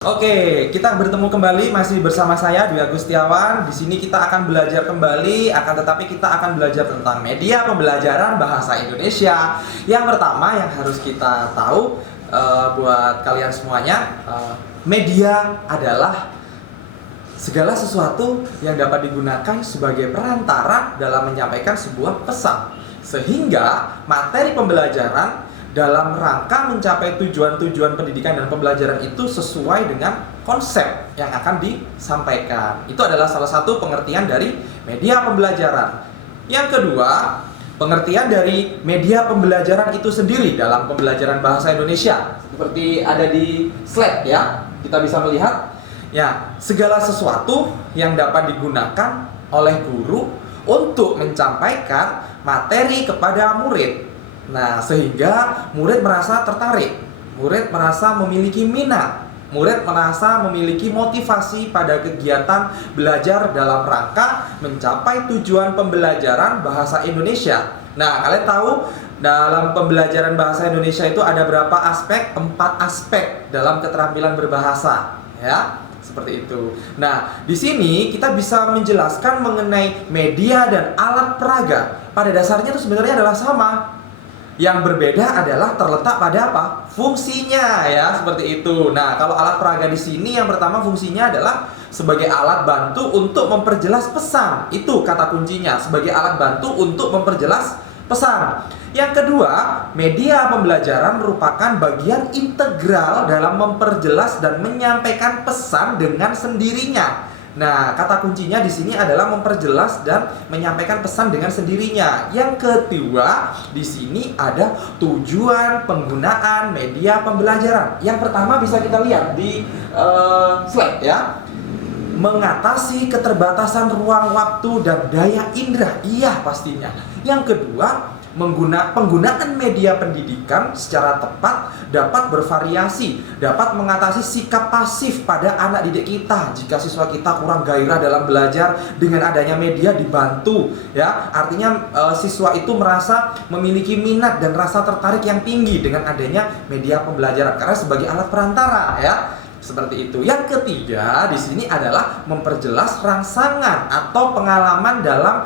Oke, kita bertemu kembali masih bersama saya Dwi Agustiawan. Di sini kita akan belajar kembali, akan tetapi kita akan belajar tentang media pembelajaran bahasa Indonesia. Yang pertama yang harus kita tahu buat kalian semuanya, media adalah segala sesuatu yang dapat digunakan sebagai perantara dalam menyampaikan sebuah pesan. Sehingga materi pembelajaran dalam rangka mencapai tujuan-tujuan pendidikan dan pembelajaran itu sesuai dengan konsep yang akan disampaikan. Itu adalah salah satu pengertian dari media pembelajaran. Yang kedua, pengertian dari media pembelajaran itu sendiri dalam pembelajaran bahasa Indonesia. Seperti ada di slide ya, kita bisa melihat ya, segala sesuatu yang dapat digunakan oleh guru untuk menyampaikan materi kepada murid. Nah, sehingga murid merasa tertarik, murid merasa memiliki minat, murid merasa memiliki motivasi pada kegiatan belajar dalam rangka mencapai tujuan pembelajaran bahasa Indonesia. Nah, kalian tahu dalam pembelajaran bahasa Indonesia itu ada berapa aspek? 4 aspek dalam keterampilan berbahasa, ya. Seperti itu. Nah, di sini kita bisa menjelaskan mengenai media dan alat peraga. Pada dasarnya itu sebenarnya adalah sama. Yang berbeda adalah terletak pada apa? Fungsinya, ya, seperti itu. Nah, kalau alat peraga di sini yang pertama fungsinya adalah sebagai alat bantu untuk memperjelas pesan. Itu kata kuncinya, sebagai alat bantu untuk memperjelas pesan. Yang kedua, media pembelajaran merupakan bagian integral dalam memperjelas dan menyampaikan pesan dengan sendirinya. Nah, kata kuncinya di sini adalah memperjelas dan menyampaikan pesan dengan sendirinya. Yang kedua, di sini ada tujuan penggunaan media pembelajaran. Yang pertama bisa kita lihat di slide ya. Mengatasi keterbatasan ruang waktu dan daya indera. Iya, pastinya. Yang kedua, penggunaan media pendidikan secara tepat dapat bervariasi, dapat mengatasi sikap pasif pada anak didik kita. Jika siswa kita kurang gairah dalam belajar, dengan adanya media dibantu, ya, artinya siswa itu merasa memiliki minat dan rasa tertarik yang tinggi dengan adanya media pembelajaran karena sebagai alat perantara, ya. Seperti itu. Yang ketiga di sini adalah memperjelas rangsangan atau pengalaman dalam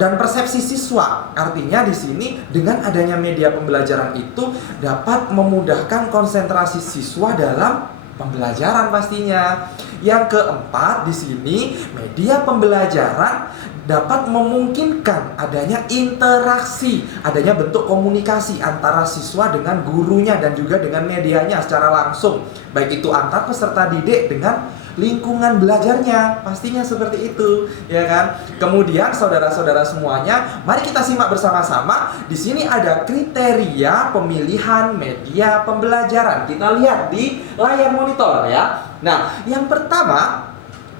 dan persepsi siswa. Artinya di sini dengan adanya media pembelajaran itu dapat memudahkan konsentrasi siswa dalam pembelajaran pastinya. Yang keempat di sini media pembelajaran dapat memungkinkan adanya interaksi, adanya bentuk komunikasi antara siswa dengan gurunya dan juga dengan medianya secara langsung, baik itu antar peserta didik dengan lingkungan belajarnya, pastinya seperti itu, ya kan? Kemudian saudara-saudara semuanya, mari kita simak bersama-sama. Di sini ada kriteria pemilihan media pembelajaran. Kita lihat di layar monitor ya. Nah, yang pertama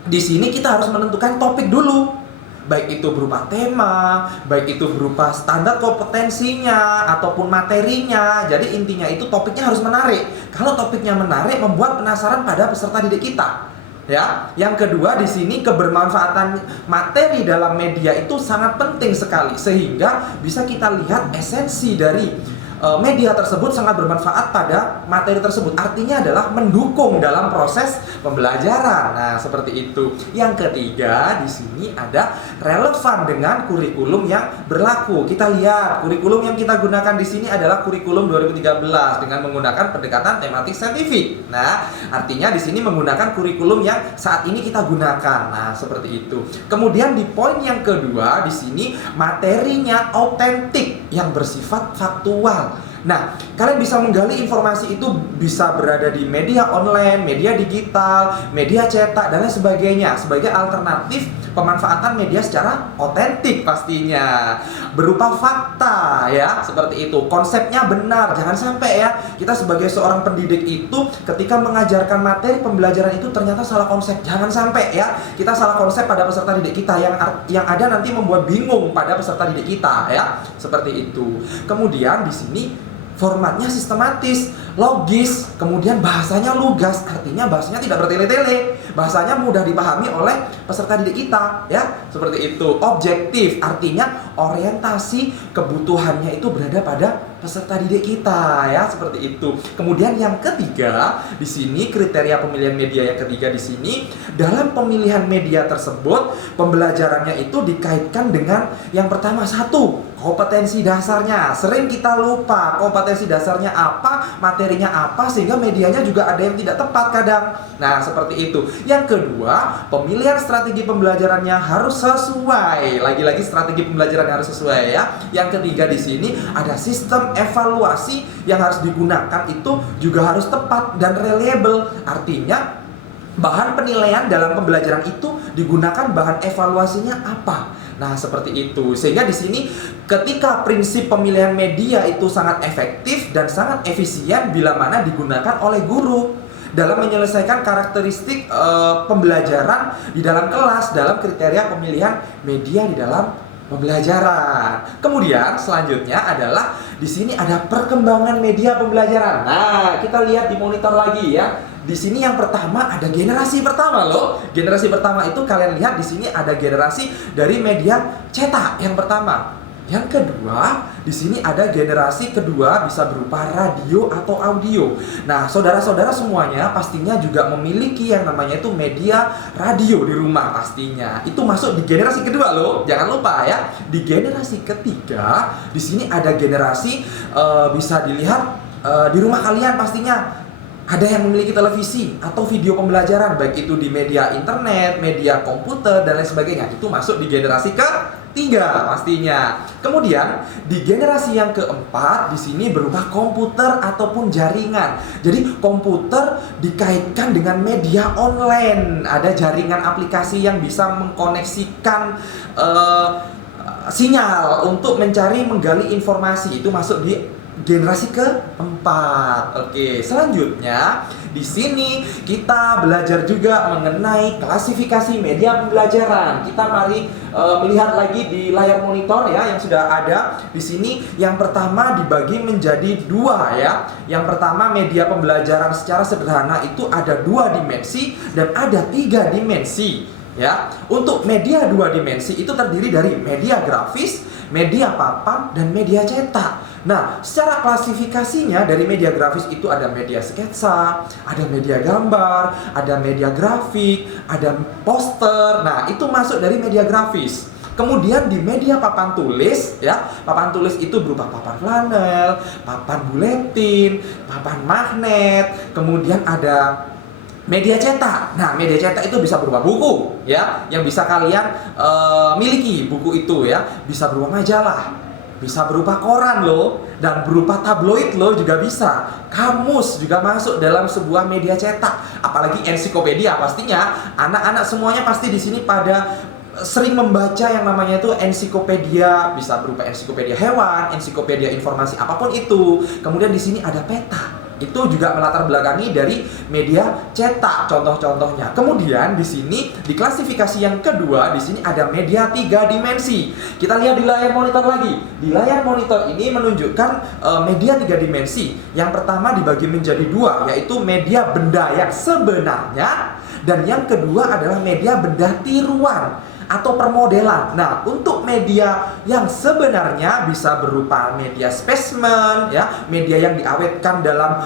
di sini kita harus menentukan topik dulu. Baik itu berupa tema, baik itu berupa standar kompetensinya ataupun materinya. Jadi intinya itu topiknya harus menarik. Kalau topiknya menarik, membuat penasaran pada peserta didik kita. Ya, yang kedua di sini kebermanfaatan materi dalam media itu sangat penting sekali sehingga bisa kita lihat esensi dari media tersebut sangat bermanfaat pada materi tersebut. Artinya adalah mendukung dalam proses pembelajaran. Nah, seperti itu. Yang ketiga di sini ada relevan dengan kurikulum yang berlaku. Kita lihat kurikulum yang kita gunakan di sini adalah kurikulum 2013 dengan menggunakan pendekatan tematik saintifik. Nah, artinya di sini menggunakan kurikulum yang saat ini kita gunakan. Nah, seperti itu. Kemudian di poin yang kedua di sini materinya autentik yang bersifat faktual. Nah, kalian bisa menggali informasi itu bisa berada di media online, media digital, media cetak, dan lain sebagainya sebagai alternatif pemanfaatan media secara otentik pastinya. Berupa fakta ya, seperti itu. Konsepnya benar, jangan sampai ya kita sebagai seorang pendidik itu ketika mengajarkan materi pembelajaran itu ternyata salah konsep. Jangan sampai ya kita salah konsep pada peserta didik kita yang ada nanti membuat bingung pada peserta didik kita ya. Seperti itu. Kemudian di sini formatnya sistematis, logis, kemudian bahasanya lugas, artinya bahasanya tidak bertele-tele, bahasanya mudah dipahami oleh peserta didik kita, ya, seperti itu. Objektif, artinya orientasi kebutuhannya itu berada pada peserta didik kita ya, seperti itu. Kemudian yang ketiga, di sini kriteria pemilihan media yang ketiga di sini, dalam pemilihan media tersebut pembelajarannya itu dikaitkan dengan yang pertama, satu, kompetensi dasarnya. Sering kita lupa kompetensi dasarnya apa, materinya apa, sehingga medianya juga ada yang tidak tepat kadang. Nah, seperti itu. Yang kedua, pemilihan strategi pembelajarannya harus sesuai. Lagi-lagi strategi pembelajaran harus sesuai ya. Yang ketiga di sini ada sistem evaluasi yang harus digunakan itu juga harus tepat dan reliable. Artinya bahan penilaian dalam pembelajaran itu digunakan bahan evaluasinya apa. Nah, seperti itu. Sehingga di sini ketika prinsip pemilihan media itu sangat efektif dan sangat efisien bila mana digunakan oleh guru dalam menyelesaikan karakteristik pembelajaran di dalam kelas dalam kriteria pemilihan media di dalam pembelajaran. Kemudian selanjutnya adalah di sini ada perkembangan media pembelajaran. Nah, kita lihat di monitor lagi ya. Di sini yang pertama ada generasi pertama loh. Generasi pertama itu kalian lihat di sini ada generasi dari media cetak yang pertama. Yang kedua, di sini ada generasi kedua bisa berupa radio atau audio. Nah, saudara-saudara semuanya pastinya juga memiliki yang namanya itu media radio di rumah pastinya. Itu masuk di generasi kedua loh. Jangan lupa ya. Di generasi ketiga, di sini ada generasi bisa dilihat di rumah kalian pastinya. Ada yang memiliki televisi atau video pembelajaran, baik itu di media internet, media komputer, dan lain sebagainya. Itu masuk di generasi ketiga pastinya. Kemudian di generasi yang keempat di sini berupa komputer ataupun jaringan. Jadi komputer dikaitkan dengan media online. Ada jaringan aplikasi yang bisa mengkoneksikan sinyal untuk mencari menggali informasi. Itu masuk di generasi keempat. Oke, selanjutnya di sini kita belajar juga mengenai klasifikasi media pembelajaran. Kita mari melihat lagi di layar monitor ya yang sudah ada di sini. Yang pertama dibagi menjadi dua ya. Yang pertama media pembelajaran secara sederhana itu ada 2 dimensi dan ada 3 dimensi. Ya, untuk media 2 dimensi itu terdiri dari media grafis, media papan, dan media cetak. Nah, secara klasifikasinya dari media grafis itu ada media sketsa, ada media gambar, ada media grafik, ada poster. Nah, itu masuk dari media grafis. Kemudian di media papan tulis ya, papan tulis itu berupa papan flanel, papan buletin, papan magnet, kemudian ada media cetak. Nah, media cetak itu bisa berupa buku ya, yang bisa kalian miliki buku itu ya, bisa berupa majalah, bisa berupa koran loh, dan berupa tabloid loh juga bisa. Kamus juga masuk dalam sebuah media cetak, apalagi ensiklopedia. Pastinya anak-anak semuanya pasti di sini pada sering membaca yang namanya itu ensiklopedia, bisa berupa ensiklopedia hewan, ensiklopedia informasi apapun itu. Kemudian di sini ada peta. Itu juga melatar belakangi dari media cetak contoh-contohnya. Kemudian di sini di klasifikasi yang kedua di sini ada media 3 dimensi. Kita lihat di layar monitor lagi. Di layar monitor ini menunjukkan media 3 dimensi. Yang pertama dibagi menjadi 2, yaitu media benda yang sebenarnya, dan yang kedua adalah media benda tiruan atau permodelan. Nah, untuk media yang sebenarnya bisa berupa media spesimen ya, media yang diawetkan dalam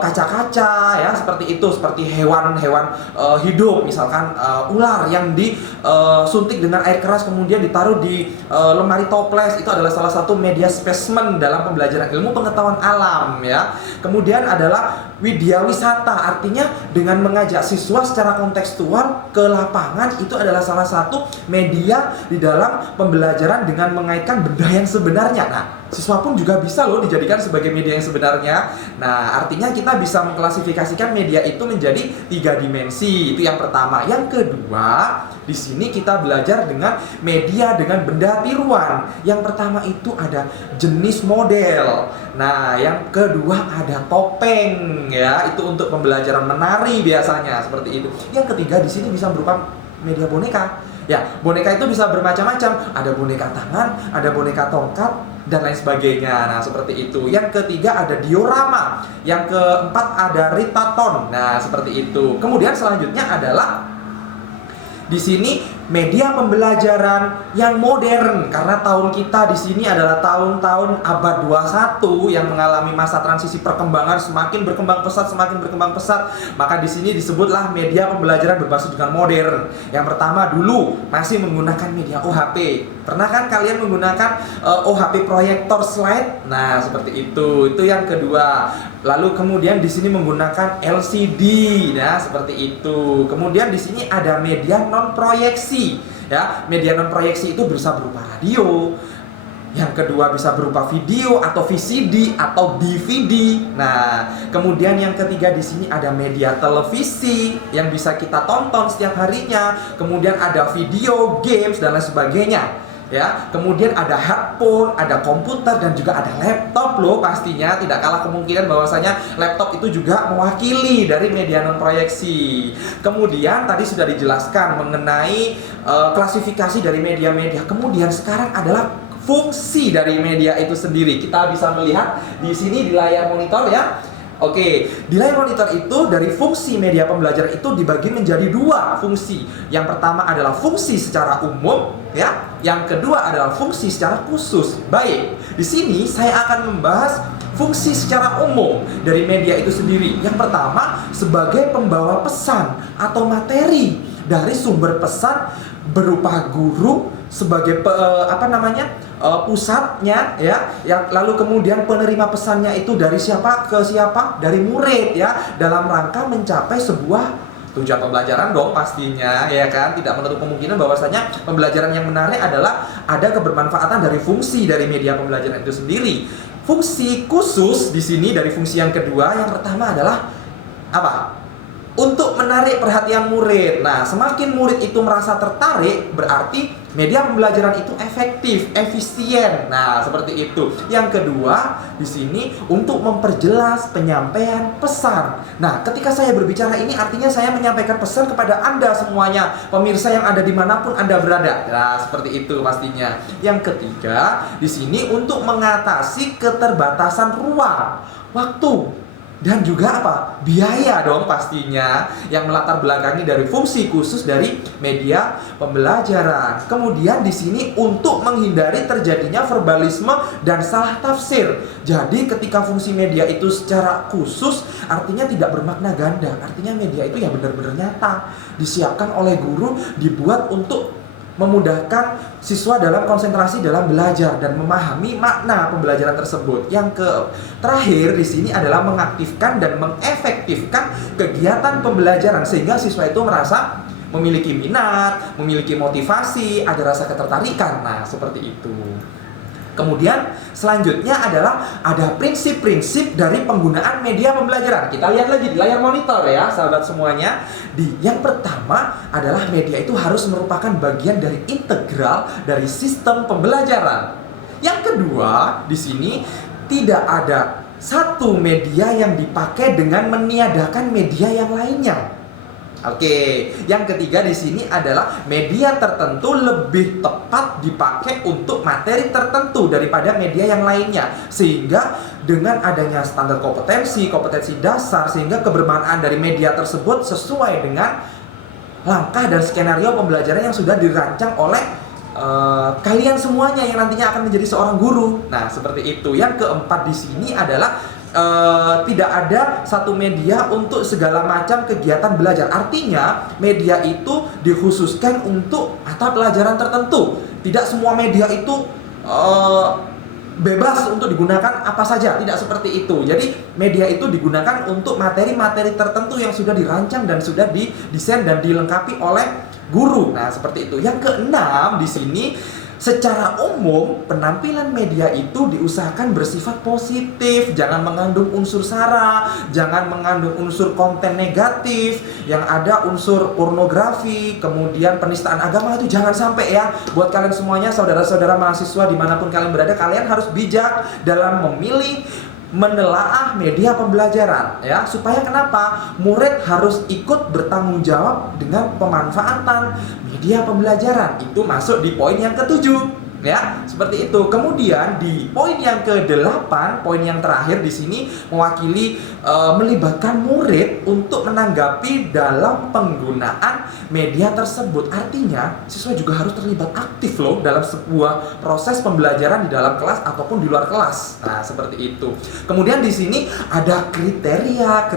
kaca-kaca ya, seperti itu, seperti hewan-hewan hidup, misalkan ular yang disuntik dengan air keras kemudian ditaruh di lemari toples. Itu adalah salah satu media spesimen dalam pembelajaran ilmu pengetahuan alam ya. Kemudian adalah widya wisata, artinya dengan mengajak siswa secara kontekstual ke lapangan. Itu adalah salah satu media di dalam pembelajaran dengan mengaitkan benda yang sebenarnya. Nah, siswa pun juga bisa loh dijadikan sebagai media yang sebenarnya. Nah, artinya kita bisa mengklasifikasikan media itu menjadi 3 dimensi. Itu yang pertama. Yang kedua, di sini kita belajar dengan media dengan benda tiruan. Yang pertama itu ada jenis model. Nah, yang kedua ada topeng ya. Itu untuk pembelajaran menari biasanya seperti itu. Yang ketiga di sini bisa berupa media boneka. Ya, boneka itu bisa bermacam-macam. Ada boneka tangan, ada boneka tongkat, dan lain sebagainya. Nah, seperti itu. Yang ketiga ada diorama. Yang keempat ada ritaton. Nah, seperti itu. Kemudian selanjutnya adalah di sini media pembelajaran yang modern, karena tahun kita di sini adalah tahun-tahun abad 21 yang mengalami masa transisi perkembangan semakin berkembang pesat, maka di sini disebutlah media pembelajaran berbasis dengan modern. Yang pertama dulu masih menggunakan media OHP. Pernah kan kalian menggunakan OHP proyektor slide? Nah, seperti itu. Itu yang kedua. Lalu kemudian di sini menggunakan LCD, ya, seperti itu. Kemudian di sini ada media non proyeksi, ya. Media non proyeksi itu bisa berupa radio. Yang kedua bisa berupa video atau VCD atau DVD. Nah, kemudian yang ketiga di sini ada media televisi yang bisa kita tonton setiap harinya. Kemudian ada video, games dan lain sebagainya. Ya, kemudian ada handphone, ada komputer dan juga ada laptop loh pastinya. Tidak kalah kemungkinan bahwasanya laptop itu juga mewakili dari media non proyeksi. Kemudian tadi sudah dijelaskan mengenai klasifikasi dari media-media. Kemudian sekarang adalah fungsi dari media itu sendiri. Kita bisa melihat di sini di layar monitor, ya. Oke, di layar monitor itu dari fungsi media pembelajaran itu dibagi menjadi dua fungsi. Yang pertama adalah fungsi secara umum, ya. Yang kedua adalah fungsi secara khusus. Baik, di sini saya akan membahas fungsi secara umum dari media itu sendiri. Yang pertama sebagai pembawa pesan atau materi dari sumber pesan berupa guru sebagai pusatnya, ya, yang lalu kemudian penerima pesannya itu dari siapa ke siapa, dari murid, ya, dalam rangka mencapai sebuah tujuan pembelajaran dong pastinya, ya kan. Tidak menutup kemungkinan bahwasanya pembelajaran yang menarik adalah ada kebermanfaatan dari fungsi dari media pembelajaran itu sendiri. Fungsi khusus di sini dari fungsi yang kedua, yang pertama adalah apa? Untuk menarik perhatian murid. Nah, semakin murid itu merasa tertarik, berarti media pembelajaran itu efektif, efisien. Nah, seperti itu. Yang kedua, di sini untuk memperjelas penyampaian pesan. Nah, ketika saya berbicara ini artinya saya menyampaikan pesan kepada Anda semuanya, pemirsa yang ada dimanapun Anda berada. Nah, seperti itu pastinya. Yang ketiga, di sini untuk mengatasi keterbatasan ruang, waktu, dan juga apa? Biaya dong pastinya, yang melatar belakangi dari fungsi khusus dari media pembelajaran. Kemudian di sini untuk menghindari terjadinya verbalisme dan salah tafsir. Jadi ketika fungsi media itu secara khusus artinya tidak bermakna ganda. Artinya media itu ya benar-benar nyata, disiapkan oleh guru, dibuat untuk memudahkan siswa dalam konsentrasi dalam belajar dan memahami makna pembelajaran tersebut. Yang terakhir di sini adalah mengaktifkan dan mengefektifkan kegiatan pembelajaran sehingga siswa itu merasa memiliki minat, memiliki motivasi, ada rasa ketertarikan. Nah, seperti itu. Kemudian selanjutnya adalah ada prinsip-prinsip dari penggunaan media pembelajaran. Kita lihat lagi di layar monitor, ya sahabat semuanya. Yang pertama adalah media itu harus merupakan bagian dari integral dari sistem pembelajaran. Yang kedua, di sini tidak ada satu media yang dipakai dengan meniadakan media yang lainnya. Oke, yang ketiga di sini adalah media tertentu lebih tepat dipakai untuk materi tertentu daripada media yang lainnya. Sehingga dengan adanya standar kompetensi dasar, sehingga kebermanfaatan dari media tersebut sesuai dengan langkah dan skenario pembelajaran yang sudah dirancang oleh kalian semuanya yang nantinya akan menjadi seorang guru. Nah, seperti itu. Yang keempat di sini adalah tidak ada satu media untuk segala macam kegiatan belajar. Artinya media itu dikhususkan untuk mata pelajaran tertentu. Tidak semua media itu bebas untuk digunakan apa saja. Tidak seperti itu. Jadi media itu digunakan untuk materi-materi tertentu yang sudah dirancang dan sudah didesain dan dilengkapi oleh guru. Nah, seperti itu. Yang keenam di sini, secara umum, penampilan media itu diusahakan bersifat positif, jangan mengandung unsur sara, jangan mengandung unsur konten negatif, yang ada unsur pornografi, kemudian penistaan agama, itu jangan sampai, ya. Buat kalian semuanya, saudara-saudara mahasiswa dimanapun kalian berada, kalian harus bijak dalam memilih, menelaah media pembelajaran, ya, supaya kenapa? Murid harus ikut bertanggung jawab dengan pemanfaatan media pembelajaran. Itu masuk di poin yang ketujuh. Ya, seperti itu. Kemudian di poin yang ke-8, poin yang terakhir di sini mewakili melibatkan murid untuk menanggapi dalam penggunaan media tersebut. Artinya, siswa juga harus terlibat aktif loh dalam sebuah proses pembelajaran di dalam kelas ataupun di luar kelas. Nah, seperti itu. Kemudian di sini ada kriteria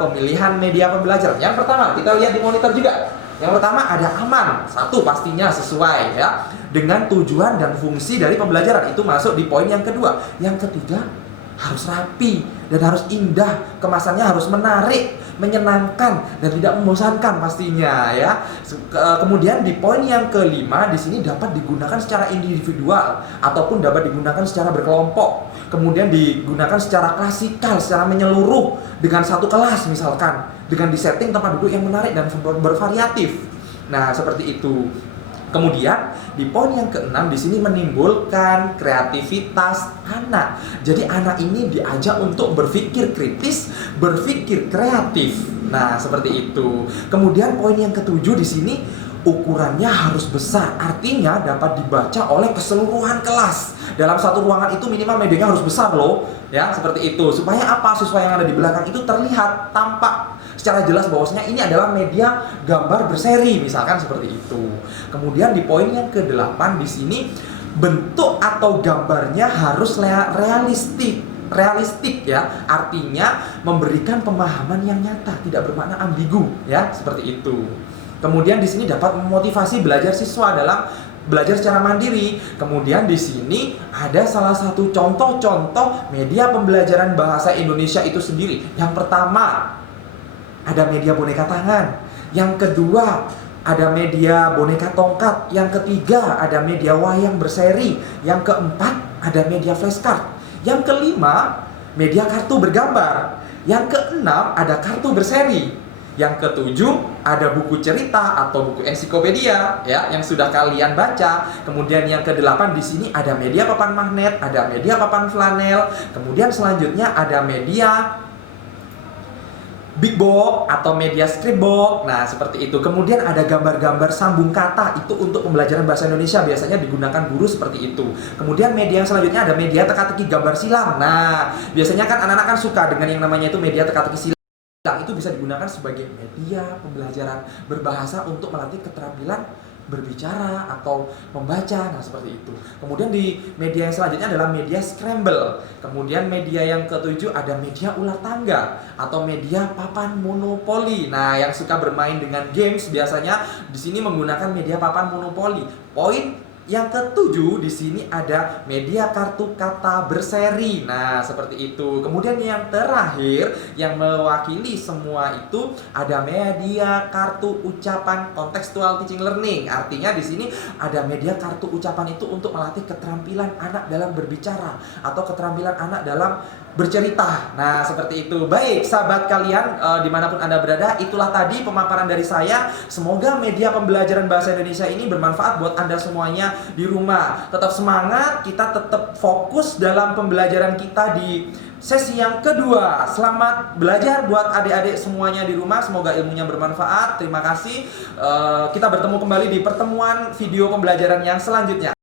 pemilihan media pembelajaran. Yang pertama, kita lihat di monitor juga. Yang pertama ada aman, satu pastinya sesuai ya dengan tujuan dan fungsi dari pembelajaran, itu masuk di poin yang kedua. Yang ketiga harus rapi dan harus indah, kemasannya harus menarik, menyenangkan dan tidak membosankan pastinya ya. Kemudian di poin yang kelima di sini dapat digunakan secara individual ataupun dapat digunakan secara berkelompok. Kemudian digunakan secara klasikal, secara menyeluruh dengan satu kelas misalkan, dengan disetting tempat duduk yang menarik dan bervariatif. Nah, seperti itu. Kemudian di poin yang keenam di sini menimbulkan kreativitas anak. Jadi anak ini diajak untuk berpikir kritis, berpikir kreatif. Nah, seperti itu. Kemudian poin yang ketujuh di sini ukurannya harus besar, artinya dapat dibaca oleh keseluruhan kelas. Dalam satu ruangan itu minimal medianya harus besar loh, ya seperti itu. Supaya apa? Siswa yang ada di belakang itu terlihat, tampak secara jelas bahwasanya ini adalah media gambar berseri, misalkan seperti itu. Kemudian di poin yang ke-8 di sini bentuk atau gambarnya harus realistik ya, artinya memberikan pemahaman yang nyata, tidak bermakna ambigu ya, seperti itu. Kemudian di sini dapat memotivasi belajar siswa dalam belajar secara mandiri. Kemudian di sini ada salah satu contoh-contoh media pembelajaran bahasa Indonesia itu sendiri. Yang pertama ada media boneka tangan. Yang kedua ada media boneka tongkat. Yang ketiga ada media wayang berseri. Yang keempat ada media flashcard. Yang kelima media kartu bergambar. Yang keenam ada kartu berseri. Yang ketujuh ada buku cerita atau buku ensiklopedia ya yang sudah kalian baca. Kemudian yang ke-8 di sini ada media papan magnet, ada media papan flanel. Kemudian selanjutnya ada media big box atau media script box. Nah, seperti itu. Kemudian ada gambar-gambar sambung kata, itu untuk pembelajaran bahasa Indonesia biasanya digunakan guru seperti itu. Kemudian media yang selanjutnya ada media teka-teki gambar silang. Nah, biasanya kan anak-anak kan suka dengan yang namanya itu media teka-teki silang. Itu bisa digunakan sebagai media pembelajaran berbahasa untuk melatih keterampilan berbicara atau membaca. Nah, seperti itu. Kemudian di media yang selanjutnya adalah media scramble. Kemudian media yang ketujuh ada media ular tangga atau media papan monopoli. Nah, yang suka bermain dengan games biasanya di sini menggunakan media papan monopoli. Poin yang ketujuh di sini ada media kartu kata berseri. Nah, seperti itu. Kemudian yang terakhir yang mewakili semua itu ada media kartu ucapan contextual teaching learning. Artinya di sini ada media kartu ucapan itu untuk melatih keterampilan anak dalam berbicara atau keterampilan anak dalam bercerita. Nah, seperti itu. Baik, sahabat kalian dimanapun Anda berada, itulah tadi pemaparan dari saya. Semoga media pembelajaran bahasa Indonesia ini bermanfaat buat Anda semuanya di rumah. Tetap semangat, kita tetap fokus dalam pembelajaran kita di sesi yang kedua. Selamat belajar buat adik-adik semuanya di rumah. Semoga ilmunya bermanfaat. Terima kasih. Kita bertemu kembali di pertemuan video pembelajaran yang selanjutnya.